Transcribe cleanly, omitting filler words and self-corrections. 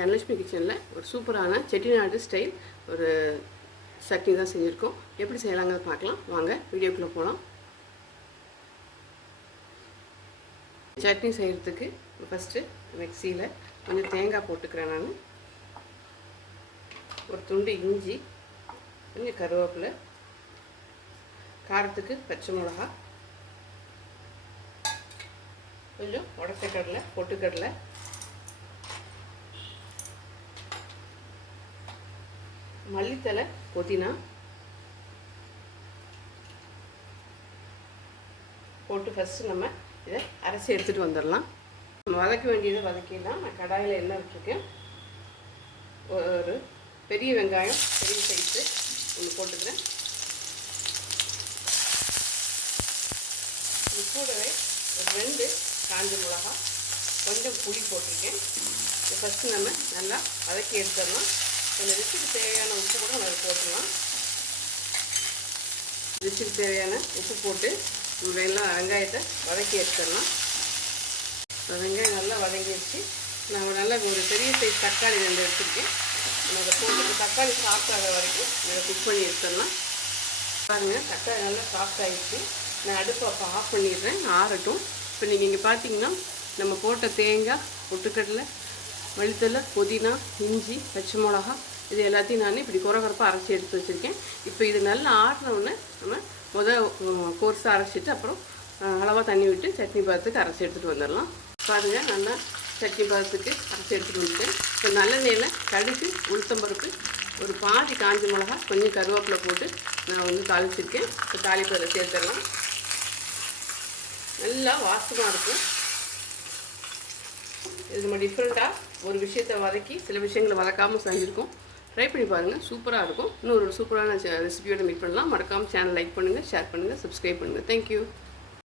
இன்றைக்கி அன்னலட்சுமி கிச்சனில் ஒரு சூப்பரான செட்டிநாடு ஸ்டைல் ஒரு சட்னி தான் செஞ்சுருக்கோம். எப்படி செய்யலாங்கிறத பார்க்கலாம் வாங்க, வீடியோக்குள்ளே போகலாம். சட்னி செய்கிறதுக்கு ஃபஸ்ட்டு மிக்சியில் கொஞ்சம் தேங்காய் போட்டுக்கிறேன். நான் ஒரு துண்டு இஞ்சி, கொஞ்சம் கருவேப்பிலை, காரத்துக்கு பச்சை மிளகா, கொஞ்சம் உடச்ச கடலை, பொட்டுக்கடலை, மல்லித்தலை, புதினா போட்டு ஃபஸ்ட்டு நம்ம இதை அரைச்சி எடுத்துகிட்டு வந்துடலாம். நம்ம வதக்க வேண்டியதை வதக்கிடலாம். நான் கடாயில் எண்ணெய் விட்டுருக்கேன். ஒரு பெரிய வெங்காயம் பெரிய சைஸு ஒன்று போட்டுக்கிறேன். இது கூடவே ஒரு 2 காஞ்ச மிளகா, கொஞ்சம் புளி போட்டிருக்கேன். இது ஃபஸ்ட்டு நம்ம நல்லா வதக்கி எடுத்துடலாம். இந்த ருசிக்கு தேவையான உப்பு கூட நம்ம போட்டுடலாம். ருசிக்கு தேவையான உப்பு போட்டு நம்ம எல்லாம் வெங்காயத்தை வதக்கி எடுத்துடலாம். வெங்காயம் நல்லா வதங்கிடுச்சு. நான் நல்லா ஒரு பெரிய சைஸ் தக்காளி 2 எடுத்துருக்கேன். நம்ம அதை போட்டு தக்காளி சாஃப்ட் ஆகிற வரைக்கும் இதை குக் பண்ணி எடுத்துடலாம். பாருங்கள், தக்காளி நல்லா சாஃப்ட் ஆகிடுச்சு. நான் அடுப்பை அப்போ ஆஃப் பண்ணிடுறேன், ஆறட்டும். இப்போ நீங்கள் இங்கே பார்த்தீங்கன்னா நம்ம போட்ட தேங்காய், பொட்டுக்கடலை, மல்லித்தலை, புதினா, இஞ்சி, பச்சை மிளகா இது எல்லாத்தையும் நான் இப்படி குறகுறப்பாக அரைச்சி எடுத்து வச்சுருக்கேன். இப்போ இது நல்லா ஆறினவுடனே நம்ம கோர்ஸாக அரைச்சிட்டு அப்புறம் அளவாக தண்ணி விட்டு சட்னி பதத்துக்கு அரைச்சி எடுத்துகிட்டு வந்துடலாம். பாருங்கள், நல்லா சட்னி பதத்துக்கு அரைச்சி எடுத்துகிட்டு வந்துட்டேன். இப்போ நல்லெண்ணெயில் கடுகு, உளுத்தம்பருப்பு, ஒரு பாதி காஞ்ச மிளகா, கொஞ்சம் கருவேப்பிலை போட்டு நான் தாளிச்சிருக்கேன். இப்போ தாளிப்பதில் சேர்த்துடலாம். நல்லா வாசமாக இருக்கும். இது நம்ம டிஃப்ரெண்ட்டாக ஒரு விஷயத்தை வதக்கி சில விஷயங்களை வதக்காமல் செஞ்சுருக்கோம். ட்ரை பண்ணி பாருங்கள், சூப்பராக இருக்கும். இன்னொரு சூப்பரான ரெசிபியோட மீட் பண்ணலாம். மறக்காமல் சேனல் லைக் பண்ணுங்கள், ஷேர் பண்ணுங்கள், சப்ஸ்கிரைப் பண்ணுங்கள். தேங்க்யூ.